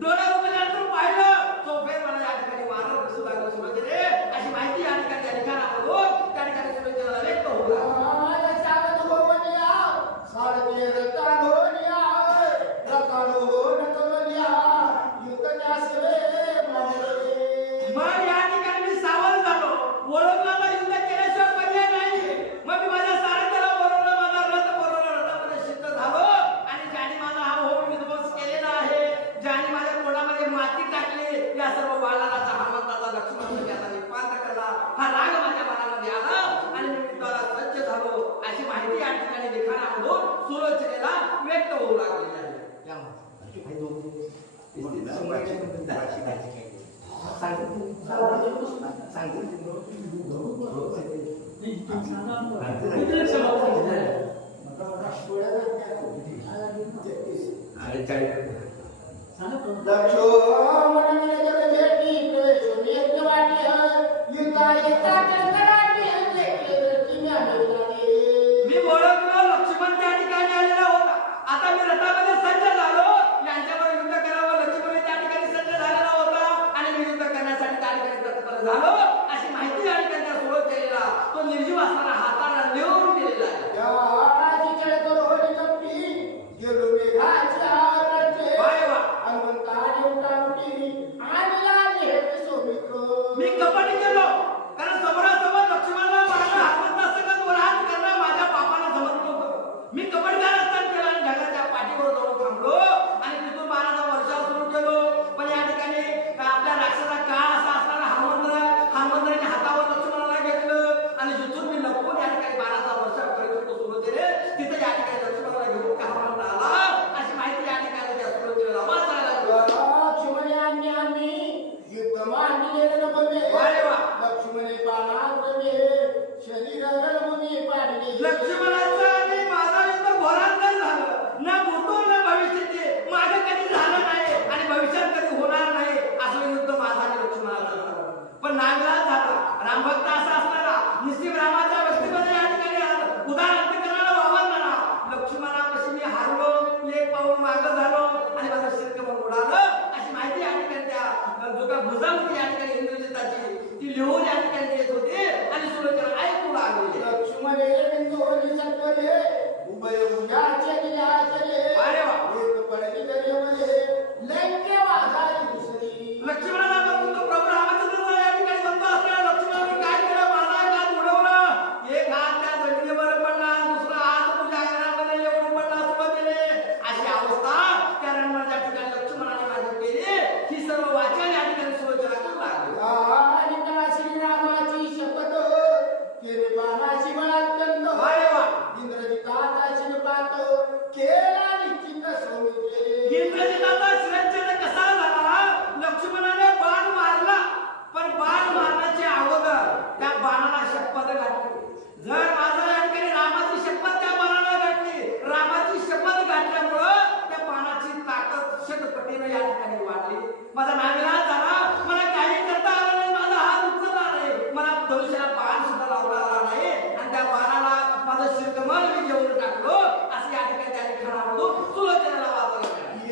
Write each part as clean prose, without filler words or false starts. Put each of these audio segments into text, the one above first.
डोळा उघडल्यानंतर पाहिलं तो फेर मला या ठिकाणी वानर दिसू लागला सुलोचने अशी माहिती या ठिकाणी त्या लिखाणामधून त्या ठिकाणी सुलोचनेला व्यक्त होऊ लागली. मग या ठिकाणी मी सावध झालो, ओळखला युद्ध केल्याशिवाय पर्याय नाही. मग मी माझ्या सारथ्याला बोलवलं, माझा रथ बोलवला, रथामध्ये शिस्त झालो आणि ज्याने माझा हा होम विध्वंस केलेला आहे, ज्याने माझ्या तोंडामध्ये माती टाकली, या सर्व वानराचा हनुमंताचा लक्ष्मणाचा याचा निपात करला, हा राग माझ्या मनामध्ये आला आणि मी युद्धाला सज्ज झालो अशी माहिती या ठिकाणी लिखाणामधून सुलोचनेला व्यक्त होऊ लागलेली आहे. मी ओळखलो लक्ष्मण त्या ठिकाणी आलेला होता. आता मी रथामध्ये सज्ज झालो, यांच्यावर युद्ध करावं. लक्ष्मण त्या ठिकाणी सज्ज झालेला होता आणि मी युद्ध करण्यासाठी त्या ठिकाणी तत्पर झालो अशी माहिती या ठिकाणी त्या सुलोचनेला तो निर्जीव असताना हाताला नेऊन दिलेला आहे. मी कपट केलो कारण समोरासमोर लक्ष्मणाला मारणं हनुमंतासकट वरहात करणं माझ्या पापाला जमत नव्हतं. मी कपटकार असताना केला आणि ढगाच्या पाठीवर जाऊन थांबलो आणि तिथून बाणाचा वर्षाव सुरू केलो. पण या ठिकाणी आपल्या राक्षसा काळ असा असताना हनुमंताने हातावर लक्ष्मणाला घेतलं आणि जिथून मी लपवून या ठिकाणी बाणाचा वर्षाव करीत होतो सुलोचने, तिथे या ठिकाणी लक्ष्मणाला घेऊन हनुमंत आला अशी माहिती या ठिकाणी त्या सुलोचनेला वाचायला लागली. लक्ष्मणाचं आणि माझा युद्ध घोरांतर झालं. न भूतो न भविष्यती, मागे कधी झालं नाही आणि भविष्यात कधी होणार नाही असं युद्ध माझा आणि लक्ष्मणाचं झालं. पण नागराज झाला. रामभक्त असा असणारा निश्चित रामाच्या व्यक्तीमध्ये या ठिकाणी उदाहरण करणारा वावरणारा लक्ष्मणापाशी मी हारलो, एक पाऊल मागं झालो आणि माझं शिरकमन उडालं अशी माहिती या ठिकाणी त्या जो का भुजा होती या ठिकाणी इंद्रजिताची ती लिहून या ठिकाणी देत होते आणि सुलोचना ऐकू लागली. लक्ष्मणाला बघून तो प्रभू रामचंद्र या ठिकाणी म्हणतो असताना लक्ष्मणाने काय केलं, माझा एक हात उडवला, एक हात त्या जमिनीवर पडला, दुसरा हात तुझ्या अंगणामध्ये येऊन पडला सुलोचने. अशी अवस्था त्या रणराच्या ठिकाणी लक्ष्मणाने माझी केली. ही सर्व वाचन या ठिकाणी सुलोचना करू लागली. इंद्रजिताचा शिरच्छेद कसा झाला, लक्ष्मणाने बाण मारला पण बाण मारण्याच्या अगोदर त्या बाणाला शपथ घातली. जर माझा या ठिकाणी रामाची शपथ त्या बाणाला घातली, रामाची शपथ घातल्यामुळं त्या बाणाची ताकद शतपटीने या ठिकाणी वाढली. माझा नाविलाज झाला, मला काही करता आलं नाही, माझा हात उचलला नाही, मला धनुष्याला बाण सुद्धा लावता आला नाही आणि त्या बाणाला माझं शिरकमल मी घेऊन टाकलो असं या ठिकाणी त्या लिखाणामधून सुलोचनेला वाचायला मिळालं.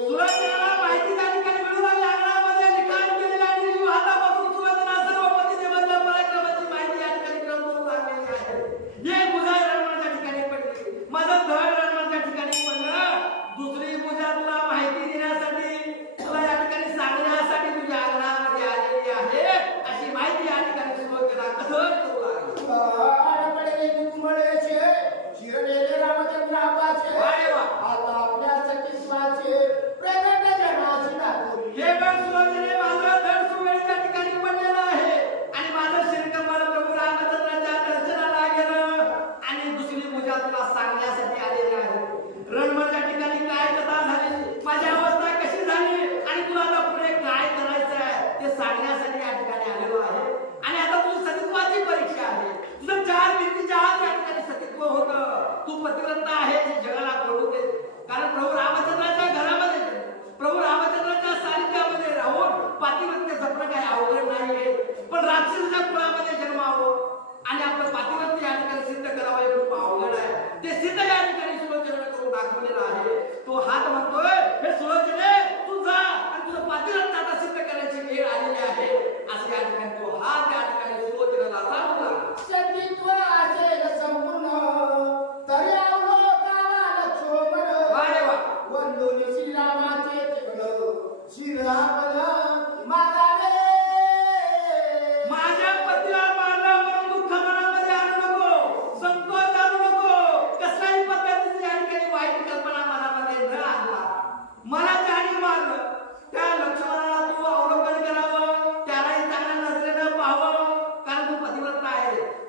सुलोचनेला माहिती त्या ठिकाणी मिळू लागली. अंगणामध्ये लिखाण केलेलं आणि जीव हातापासून सुलोचना सर्व पतिदेवाच्या पराक्रमाची माहिती या ठिकाणी क्रम करू लागलेली आहे.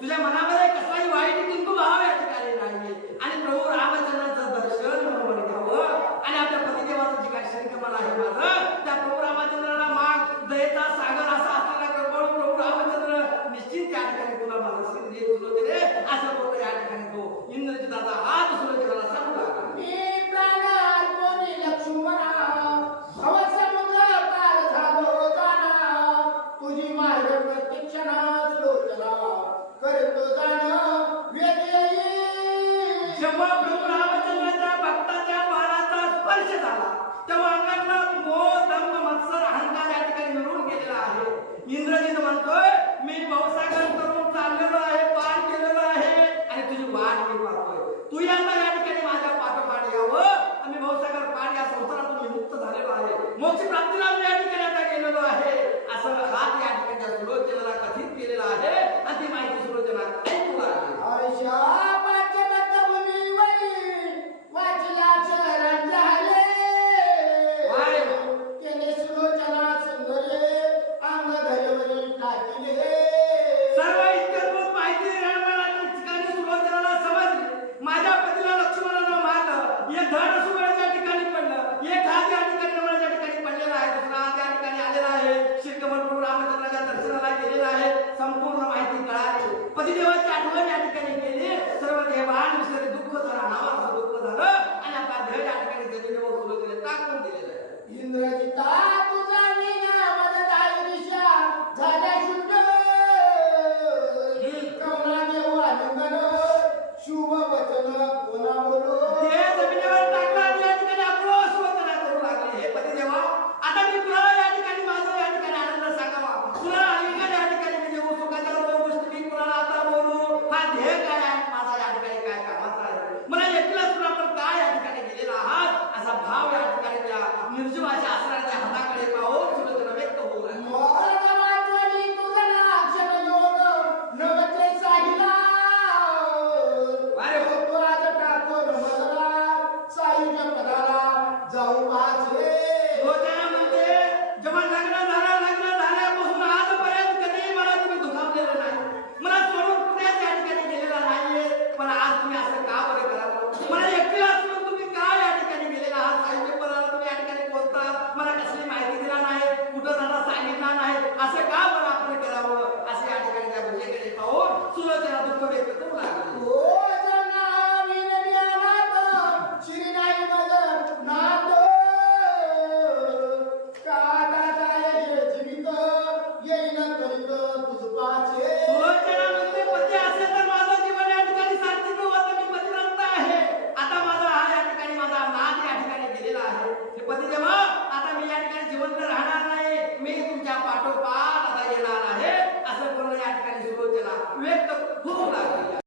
तुझ्या मनामध्ये कसलाही वाईट किंतु भाव या ठिकाणी नाहीये आणि प्रभू रामचंद्राचं दर्शन म्हणून घ्यावं आणि आपल्या पतिदेवाचं जे काही शरीरकमल आहे माझं त्या प्रभू रामचंद्राला माग दयेचा सागर असा असलेला कृपाळू प्रभू रामचंद्र निश्चित या ठिकाणी तुला माझा सिद्ध देत सुलोचने असं बोलतो या ठिकाणी तो इंद्रजिताचा हात सुलोचनेला सांगू लागला. मी प्राण अर्पणी लक्ष्मणा भवसमुद्र पार झालो जाणा तुझी मार्ग प्रत्यक्षणात लोचना करतो जाणं वेगळी. जेव्हा प्रभू रामचंद्राच्या भक्ताच्या बाणाचा स्पर्श झाला तेव्हा अंगातला मोह दंभ मत्सर अहंकार या ठिकाणी मिळून गेलेला आहे. इंद्रजित म्हणतोय मी भवसागर करून चाललेलो आहे पार केलेलो आहे आणि तुझी वाट मी पाहतोय. तू आता या ठिकाणी माझ्या पाठोपाठ यावं आणि भवसागर पार या संसारातून मी मुक्त झालेलो आहे मोक्ष प्राप्तीला मी या ठिकाणी आता गेलेलो आहे असं हात या ठिकाणी सुलोचनेला कथित केलेला